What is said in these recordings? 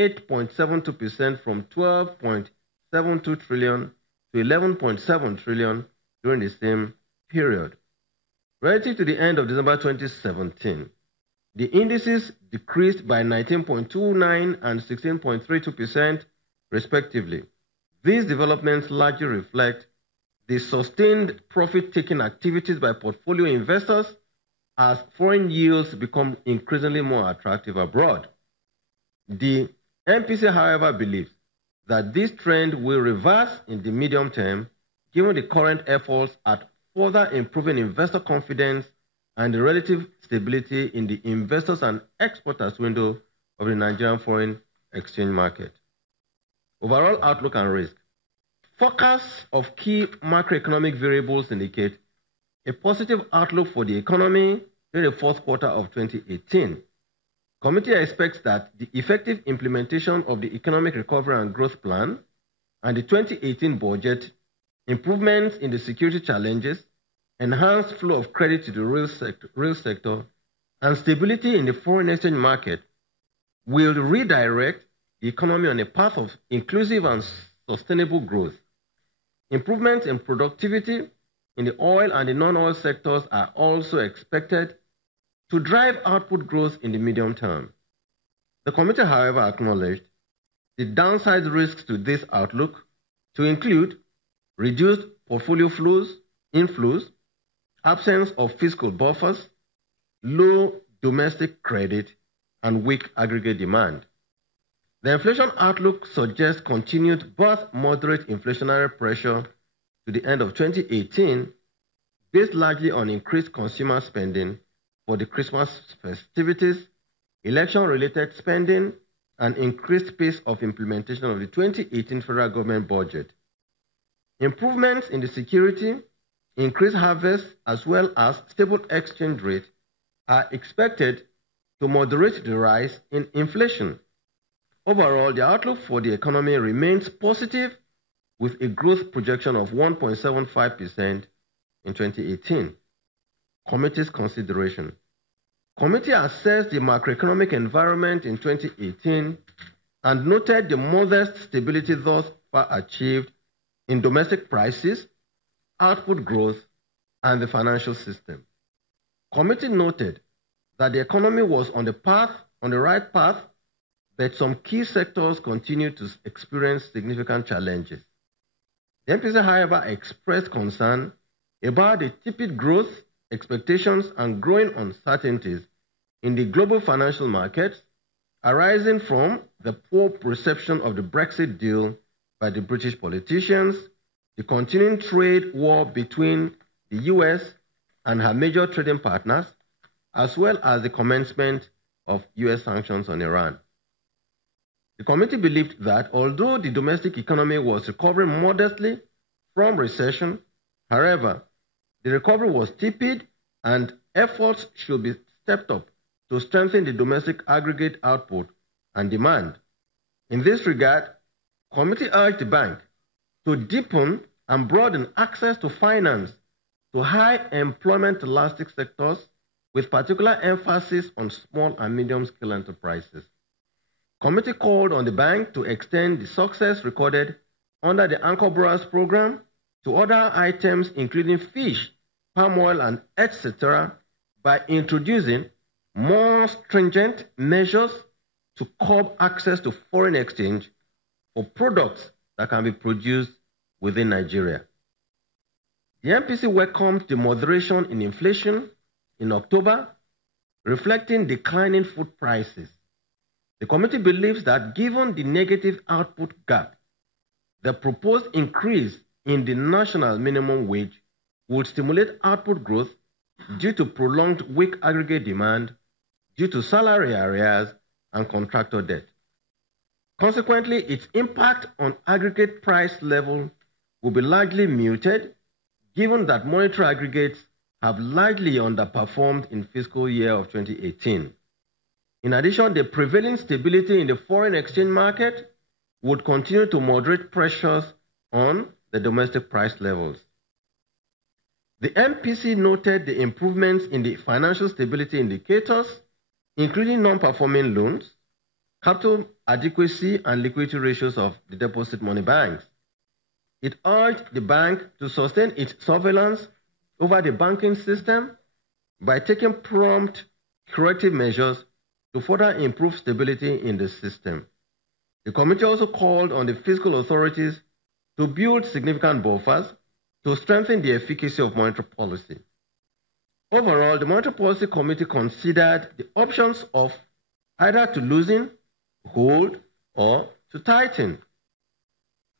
8.72% from 12.72 trillion to 11.7 trillion during the same period. Relative to the end of December 2017, the indices decreased by 19.29% and 16.32%, respectively. These developments largely reflect the sustained profit-taking activities by portfolio investors as foreign yields become increasingly more attractive abroad. The MPC, however, believes that this trend will reverse in the medium term, given the current efforts at further improving investor confidence and the relative stability in the investors and exporters window of the Nigerian foreign exchange market. Overall outlook and risk. Forecasts of key macroeconomic variables indicate a positive outlook for the economy during the fourth quarter of 2018. Committee expects that the effective implementation of the Economic Recovery and Growth Plan and the 2018 budget, improvements in the security challenges, enhanced flow of credit to the real sector, and stability in the foreign exchange market will redirect the economy on a path of inclusive and sustainable growth. Improvements in productivity in the oil and the non-oil sectors are also expected to drive output growth in the medium term. The committee, however, acknowledged the downside risks to this outlook to include reduced portfolio inflows, absence of fiscal buffers, low domestic credit, and weak aggregate demand. The inflation outlook suggests continued but moderate inflationary pressure to the end of 2018, based largely on increased consumer spending for the Christmas festivities, election-related spending, and increased pace of implementation of the 2018 federal government budget. Improvements in the security, increased harvest, as well as stable exchange rate are expected to moderate the rise in inflation. Overall, the outlook for the economy remains positive, with a growth projection of 1.75% in 2018. Committee's consideration. Committee assessed the macroeconomic environment in 2018 and noted the modest stability thus far achieved in domestic prices, output growth, and the financial system. Committee noted that the economy was on the right path, but some key sectors continue to experience significant challenges. The MPC, however, expressed concern about the tepid growth expectations and growing uncertainties in the global financial markets arising from the poor perception of the Brexit deal by the British politicians, the continuing trade war between the US and her major trading partners, as well as the commencement of US sanctions on Iran. The committee believed that although the domestic economy was recovering modestly from recession, however, the recovery was tepid and efforts should be stepped up to strengthen the domestic aggregate output and demand. In this regard, the committee urged the bank to deepen and broaden access to finance to high employment elastic sectors, with particular emphasis on small and medium-scale enterprises. Committee called on the bank to extend the success recorded under the Anchor Borrowers Program to other items including fish, palm oil, and etc. by introducing more stringent measures to curb access to foreign exchange for products that can be produced within Nigeria. The MPC welcomed the moderation in inflation in October, reflecting declining food prices. The committee believes that given the negative output gap, the proposed increase in the national minimum wage would stimulate output growth due to prolonged weak aggregate demand, due to salary arrears and contractor debt. Consequently, its impact on aggregate price level will be largely muted, given that monetary aggregates have largely underperformed in fiscal year of 2018. In addition, the prevailing stability in the foreign exchange market would continue to moderate pressures on the domestic price levels. The MPC noted the improvements in the financial stability indicators, including non-performing loans, capital adequacy and liquidity ratios of the deposit money banks. It urged the bank to sustain its surveillance over the banking system by taking prompt corrective measures to further improve stability in the system. The committee also called on the fiscal authorities to build significant buffers to strengthen the efficacy of monetary policy. Overall, the Monetary Policy Committee considered the options of either to loosen, hold, or to tighten.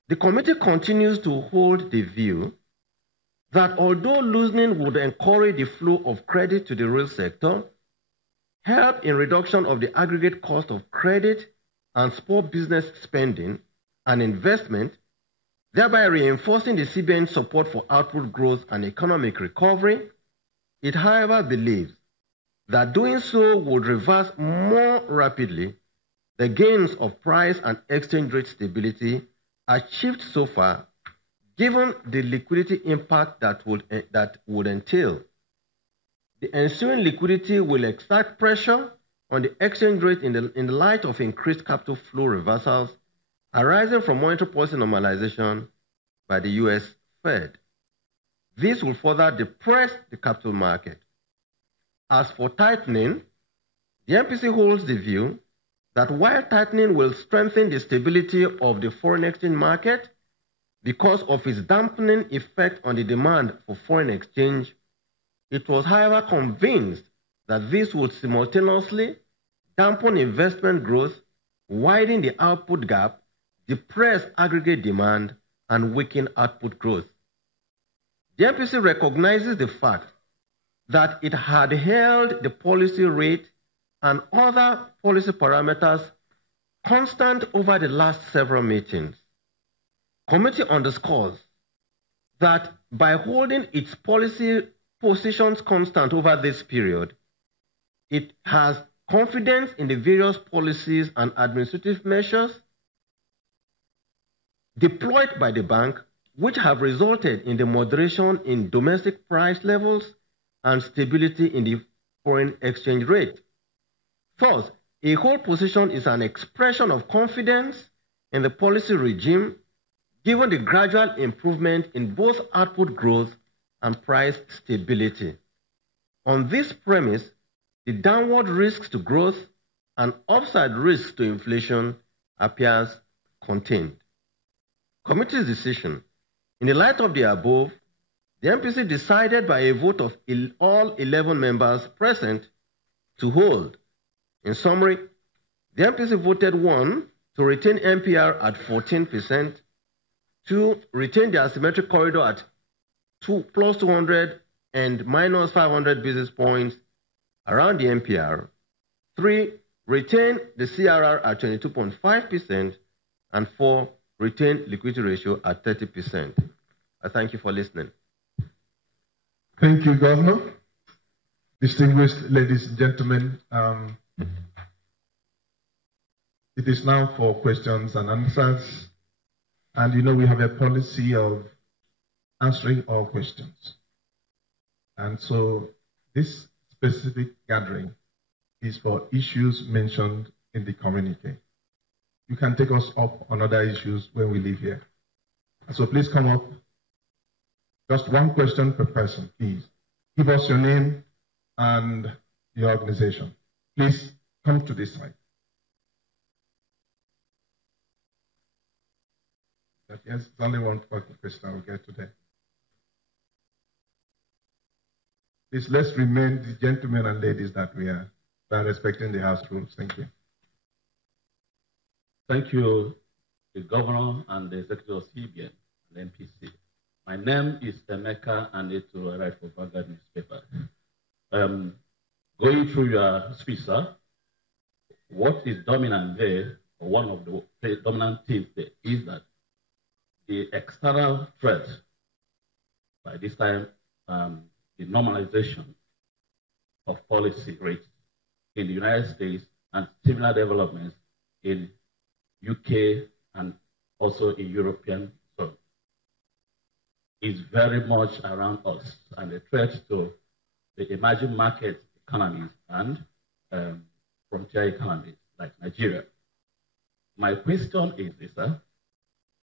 The committee continues to hold the view that although loosening would encourage the flow of credit to the real sector, help in reduction of the aggregate cost of credit, and spur business spending and investment, thereby reinforcing the CBN's support for output growth and economic recovery, it, however, believes that doing so would reverse more rapidly the gains of price and exchange rate stability achieved so far, given the liquidity impact that would entail. The ensuing liquidity will exert pressure on the exchange rate in the light of increased capital flow reversals arising from monetary policy normalization by the U.S. Fed. This will further depress the capital market. As for tightening, the MPC holds the view that while tightening will strengthen the stability of the foreign exchange market because of its dampening effect on the demand for foreign exchange, it was, however, convinced that this would simultaneously dampen investment growth, widen the output gap, depress aggregate demand, and weaken output growth. The MPC recognizes the fact that it had held the policy rate and other policy parameters constant over the last several meetings. Committee underscores that by holding its policy positions constant over this period, it has confidence in the various policies and administrative measures deployed by the bank, which have resulted in the moderation in domestic price levels and stability in the foreign exchange rate. Thus, a hold position is an expression of confidence in the policy regime, given the gradual improvement in both output growth and price stability. On this premise, the downward risks to growth and upside risks to inflation appears contained. Committee's decision. In the light of the above, the MPC decided by a vote of all 11 members present to hold. In summary, the MPC voted 1, to retain MPR at 14%, 2, retain the asymmetric corridor at plus 200 and minus 500 basis points around the MPR, 3, retain the CRR at 22.5%, and 4, retain liquidity ratio at 30%. I thank you for listening. Thank you, Governor. Distinguished ladies and gentlemen, it is now for questions and answers. And you know we have a policy of answering all questions. And so this specific gathering is for issues mentioned in the communique. You can take us up on other issues when we leave here. And so please come up. Just one question per person, please. Give us your name and your organization. Please come to this side. Yes, it's only one question we'll get today. Please, let's remain the gentlemen and ladies that we are by respecting the House rules. Thank you. Thank you, the Governor and the Executive of CBN and MPC. My name is Emeka Aneto. I write for Vanguard newspaper. Going through your speech, sir, what is dominant there, or one of the dominant themes there, is that the external threat, by this time, the normalization of policy rates in the United States and similar developments in UK and also in European zone is very much around us and a threat to the emerging market economies and frontier economies like Nigeria. My question is this, sir.